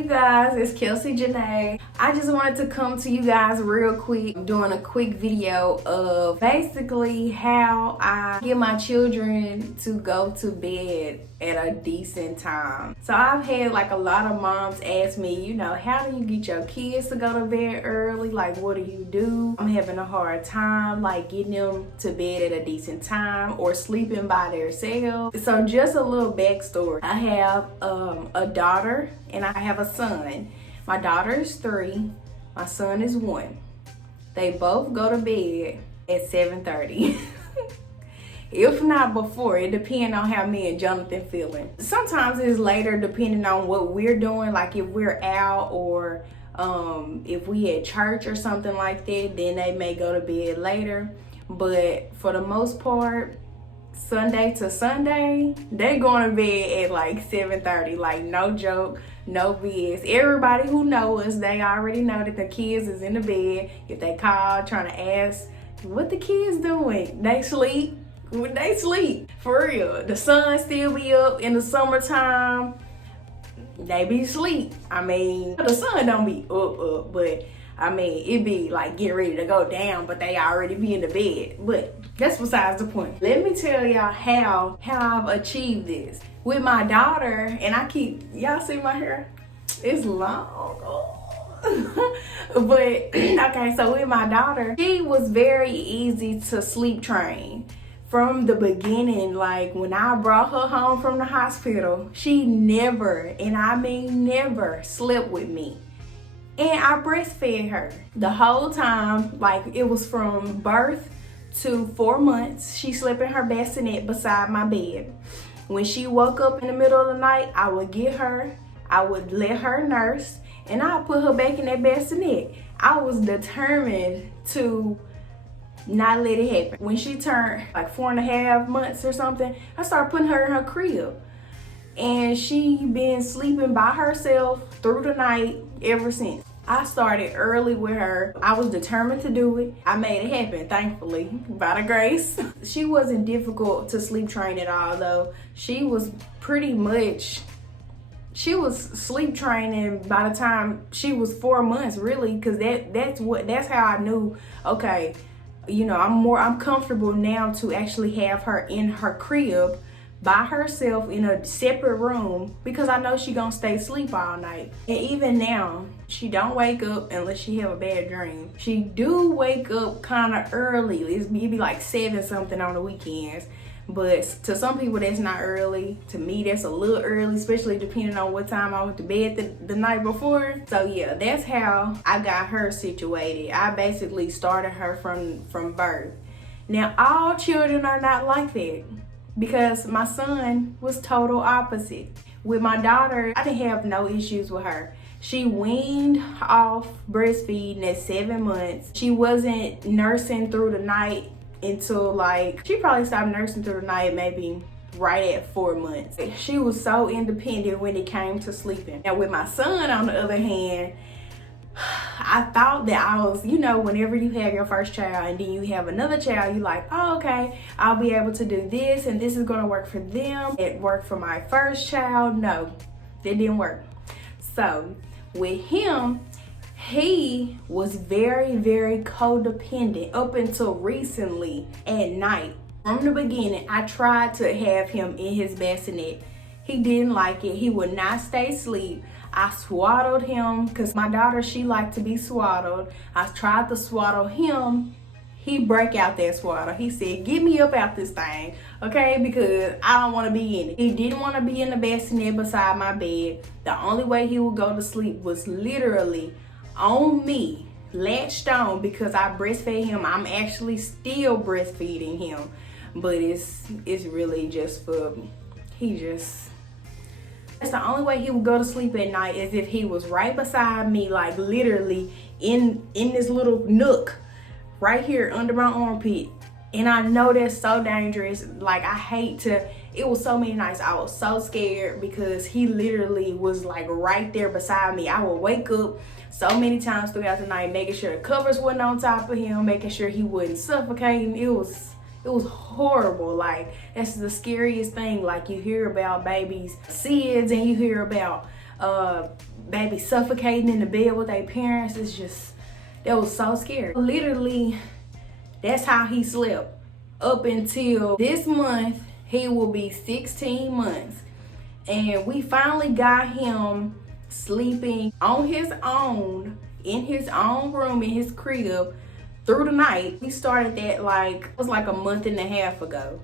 you guys, it's KelcieJanay. I just wanted to come to you guys real quick. I'm doing a quick video of basically how I get my children to go to bed at a decent time. So I've had like a lot of moms ask me, you know, how do you get your kids to go to bed early? Like, what do you do? I'm having a hard time like getting them to bed at a decent time or sleeping by themselves. So just a little backstory. I have a daughter and I have a son. My daughter is 3, my son is 1. They both go to bed at 7:30. If not before, it depends on how me and Jonathan feeling. Sometimes it's later depending on what we're doing, like if we're out or if we at church or something like that, then they may go to bed later. But for the most part, Sunday to Sunday, they going to bed at like 7:30, like no joke, no BS. Everybody who knows us, they already know that the kids is in the bed. If they call trying to ask what the kids doing, they sleep. When they sleep, for real. The sun still be up in the summertime. They be asleep. I mean, the sun don't be up, but I mean, it be like getting ready to go down, but they already be in the bed. But that's besides the point. Let me tell y'all how I've achieved this. With my daughter, and y'all see my hair? It's long. Oh. But, okay, so with my daughter, she was very easy to sleep train. From the beginning, like when I brought her home from the hospital, she never, and I mean never, slept with me. And I breastfed her the whole time. Like it was from birth to 4 months. She slept in her bassinet beside my bed. When she woke up in the middle of the night, I would get her, I would let her nurse, and I would put her back in that bassinet. I was determined to not let it happen. When she turned like 4.5 months or something, I started putting her in her crib. And she been sleeping by herself through the night ever since. I started early with her. I was determined to do it. I made it happen, thankfully, by the grace. She wasn't difficult to sleep train at all though. She was sleep training by the time she was 4 months, really, because that's how I knew, okay, you know, I'm comfortable now to actually have her in her crib by herself in a separate room, because I know she gonna stay asleep all night. And even now, she don't wake up unless she have a bad dream. She do wake up kind of early. It be like 7 something on the weekends. But to some people, that's not early. To me, that's a little early, especially depending on what time I went to bed the night before. So yeah, that's how I got her situated. I basically started her from birth. Now, all children are not like that, because my son was total opposite. With my daughter, I didn't have no issues with her. She weaned off breastfeeding at 7 months. She wasn't nursing through the night until like, she probably stopped nursing through the night maybe right at 4 months. She was so independent when it came to sleeping. Now with my son, on the other hand, I thought that I was, you know, whenever you have your first child and then you have another child, you like, oh, okay, I'll be able to do this and this is gonna work for them. It worked for my first child. No, that didn't work. So with him, he was very, very codependent up until recently at night. From the beginning, I tried to have him in his bassinet. He didn't like it. He would not stay asleep. I swaddled him because my daughter, she liked to be swaddled. I tried to swaddle him. He break out that swaddle. He said, get me up out this thing, okay? Because I don't want to be in it. He didn't want to be in the bassinet beside my bed. The only way he would go to sleep was literally on me, latched on, because I breastfed him. I'm actually still breastfeeding him, but it's really just for, that's the only way he would go to sleep at night, is if he was right beside me, like literally in this little nook right here under my armpit. And I know that's so dangerous. Like, I hate to, it was so many nights I was so scared because he literally was like right there beside me. I would wake up so many times throughout the night, making sure the covers wasn't on top of him, making sure he wasn't suffocating. It was horrible. Like, that's the scariest thing. Like, you hear about babies' SIDS and you hear about baby suffocating in the bed with their parents. It's just, that was so scary. Literally, that's how he slept up until this month. He will be 16 months. And we finally got him sleeping on his own, in his own room, in his crib, through the night. We started that it was like a month and a half ago.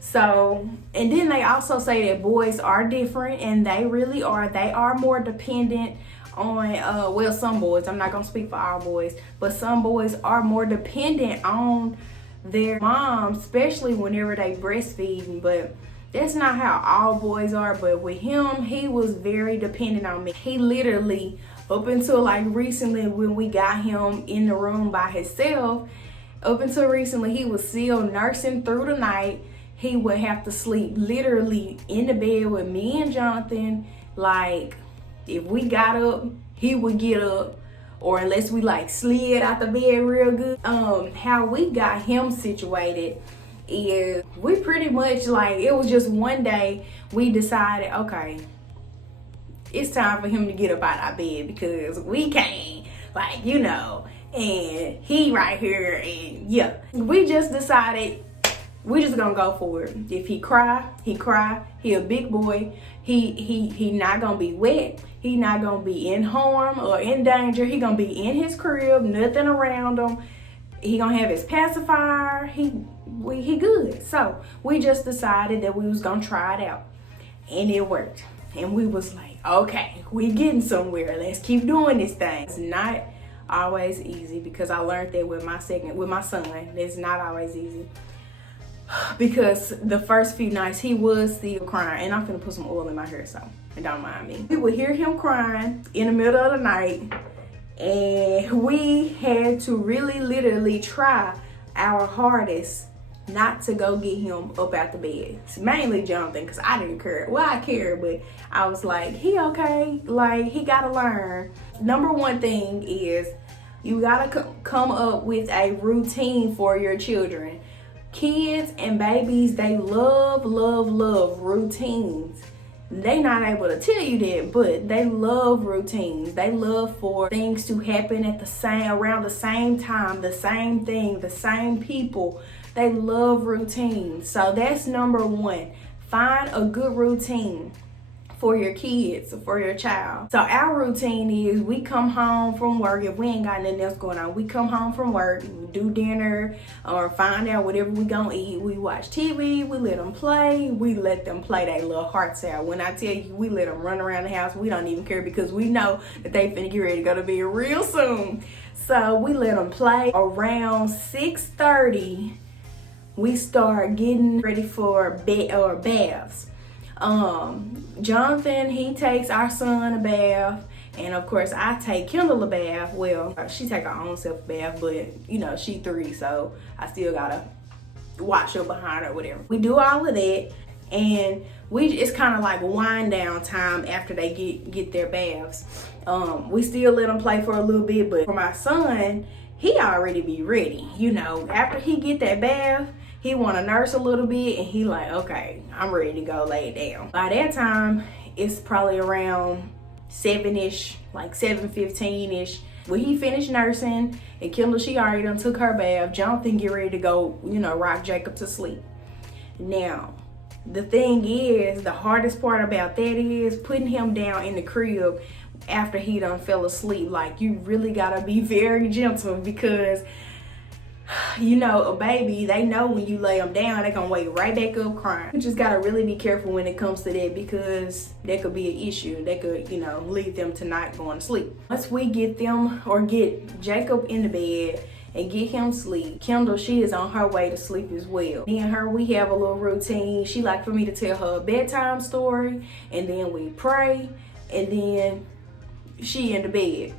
So, and then they also say that boys are different, and they really are. They are more dependent on, well, some boys, I'm not gonna speak for all boys, but some boys are more dependent on their moms, especially whenever they breastfeeding. But that's not how all boys are. But with him, he was very dependent on me. He literally, up until like recently when we got him in the room by himself, up until recently, he was still nursing through the night. He would have to sleep literally in the bed with me and Jonathan. Like, if we got up, he would get up, or unless we like slid out the bed real good. How we got him situated is we pretty much, like, it was just one day we decided, okay, it's time for him to get up out of our bed because we can't, like, you know, and he right here, and yeah, we just decided we just gonna go for it. If he cry, he cry. He a big boy. He not gonna be wet. He not gonna be in harm or in danger. He gonna be in his crib, nothing around him. He gonna have his pacifier. He good. So we just decided that we was gonna try it out, and it worked. And we was like, okay, we getting somewhere. Let's keep doing this thing. It's not always easy, because I learned that with my son. It's not always easy. Because the first few nights he was still crying, and I'm gonna put some oil in my hair, so don't mind me. We would hear him crying in the middle of the night, and we had to really literally try our hardest not to go get him up out the bed. It's mainly Jonathan, because I didn't care. Well, I cared, but I was like, he okay, like, he gotta learn. Number one thing is you gotta come up with a routine for your children. Kids and babies, they love routines. They not able to tell you that, but they love routines. They love for things to happen at around the same time, the same thing, the same people. They love routines. So that's number one. Find a good routine for your kids, for your child. So our routine is we come home from work. If we ain't got nothing else going on, we come home from work, we do dinner, or find out whatever we gonna eat. We watch TV, we let them play, we let them play their little hearts out. When I tell you, we let them run around the house, we don't even care, because we know that they finna get ready to go to bed real soon. So we let them play. Around 6:30, we start getting ready for bed or baths. Jonathan, he takes our son a bath, and of course I take Kendall a bath. Well, she take her own self a bath, but you know, she 3, so I still gotta watch her behind her, whatever. We do all of that, and it's kind of like wind down time after they get their baths. We still let them play for a little bit, but for my son, he already be ready. You know, after he get that bath, he want to nurse a little bit, and he like, okay, I'm ready to go lay down. By that time, it's probably around 7-ish, like 7:15-ish. When he finished nursing, and Kendall, she already done took her bath, Jonathan get ready to go, you know, rock Jacob to sleep. Now, the thing is, the hardest part about that is putting him down in the crib after he done fell asleep. Like, you really gotta be very gentle, because you know, a baby, they know when you lay them down, they gonna wake right back up crying. You just gotta really be careful when it comes to that, because that could be an issue. That could, you know, lead them to not going to sleep. Once we get them, or get Jacob in the bed and get him sleep, Kendall, she is on her way to sleep as well. Me and her, we have a little routine. She like for me to tell her a bedtime story, and then we pray, and then she in the bed.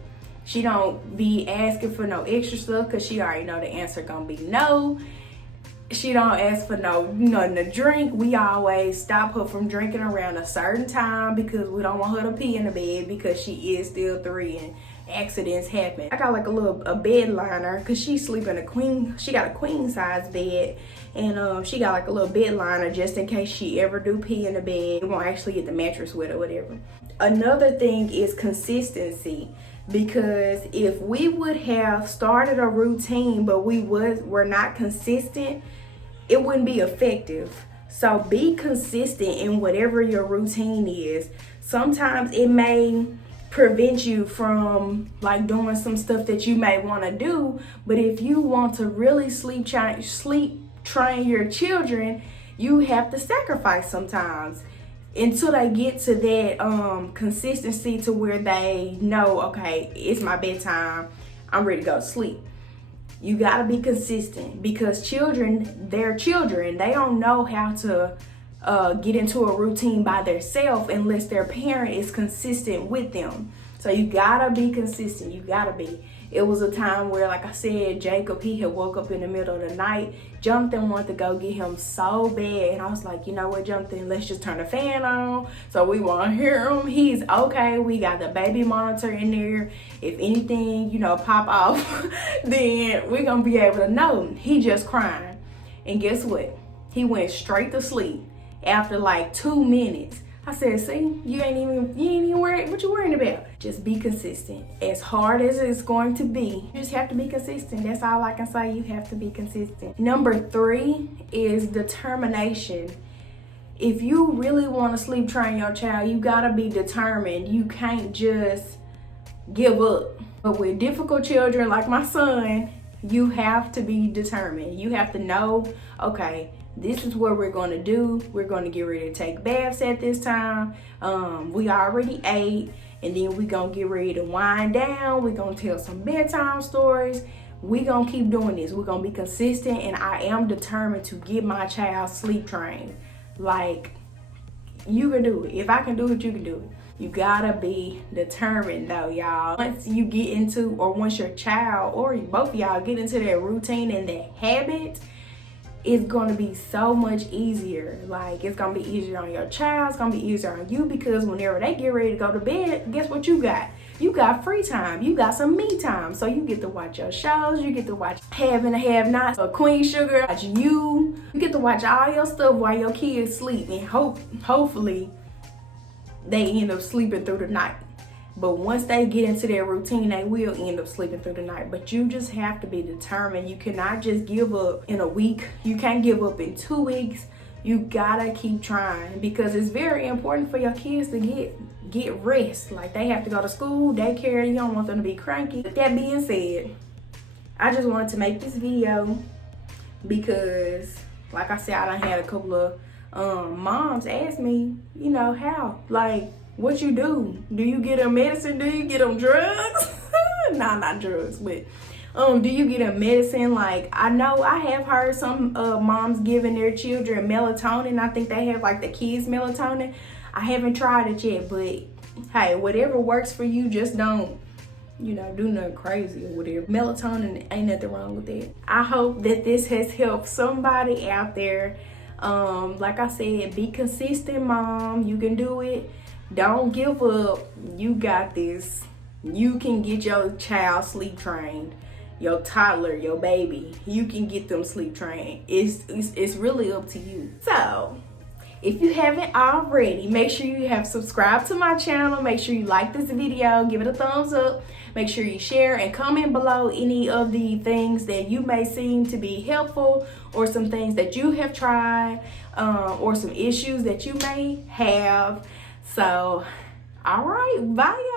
She don't be asking for no extra stuff, because she already know the answer gonna be no. She don't ask for nothing to drink. We always stop her from drinking around a certain time, because we don't want her to pee in the bed, because she is still 3, and accidents happen. I got like a bed liner because she got a queen size bed, and she got like a little bed liner just in case she ever do pee in the bed. It won't actually get the mattress wet or whatever. Another thing is consistency, because if we would have started a routine but were not consistent, it wouldn't be effective. So be consistent in whatever your routine is. Sometimes it may prevent you from like doing some stuff that you may want to do, but if you want to really sleep train your children, you have to sacrifice sometimes until they get to that consistency to where they know, okay, it's my bedtime, I'm ready to go to sleep. You gotta be consistent, because they're children. They don't know how to get into a routine by themselves unless their parent is consistent with them. So you gotta be consistent. You gotta be. It was a time where, like I said, Jacob, he had woke up in the middle of the night. Jonathan wanted to go get him so bad. And I was like, you know what, Jonathan, let's just turn the fan on so we won't hear him. He's okay. We got the baby monitor in there. If anything, pop off, then we're going to be able to know. He just crying. And guess what? He went straight to sleep after like 2 minutes. I said, see, you ain't even worried. What you worrying about? Just be consistent. As hard as it's going to be, you just have to be consistent. That's all I can say. You have to be consistent. Number 3 is determination. If you really want to sleep train your child, you gotta be determined. You can't just give up. But with difficult children like my son, you have to be determined. You have to know, okay, this is what we're going to do. We're going to get ready to take baths at this time. We already ate, and then we're going to get ready to wind down. We're going to tell some bedtime stories. We're going to keep doing this. We're going to be consistent, and I am determined to get my child sleep trained. Like, you can do it. If I can do it, you can do it. You gotta be determined though, y'all. Once you get into, or once your child or both of y'all get into that routine and that habit, it's gonna be so much easier. Like, it's gonna be easier on your child, it's gonna be easier on you, because whenever they get ready to go to bed, guess what you got? You got free time, you got some me time. So you get to watch your shows, you get to watch Have and Have Nots, or Queen Sugar, watch you get to watch all your stuff while your kids sleep, and hopefully they end up sleeping through the night. But once they get into their routine, they will end up sleeping through the night. But you just have to be determined. You cannot just give up in a week. You can't give up in 2 weeks. You gotta keep trying, because it's very important for your kids to get rest. Like, they have to go to school, daycare. You don't want them to be cranky. With that being said, I just wanted to make this video because, like I said, I done had a couple of moms ask me, how, like, what you do? Do you get them medicine? Do you get them drugs? Nah, not drugs, but do you get them medicine? Like, I know I have heard some moms giving their children melatonin. I think they have like the kids melatonin. I haven't tried it yet, but hey, whatever works for you, just don't do nothing crazy or whatever. Melatonin, ain't nothing wrong with that. I hope that this has helped somebody out there. Like I said, be consistent, mom. You can do it. Don't give up. You got this. You can get your child sleep trained. Your toddler, your baby. You can get them sleep trained. It's really up to you. So, if you haven't already, make sure you have subscribed to my channel. Make sure you like this video. Give it a thumbs up. Make sure you share and comment below any of the things that you may seem to be helpful, or some things that you have tried, or some issues that you may have. So, all right, bye.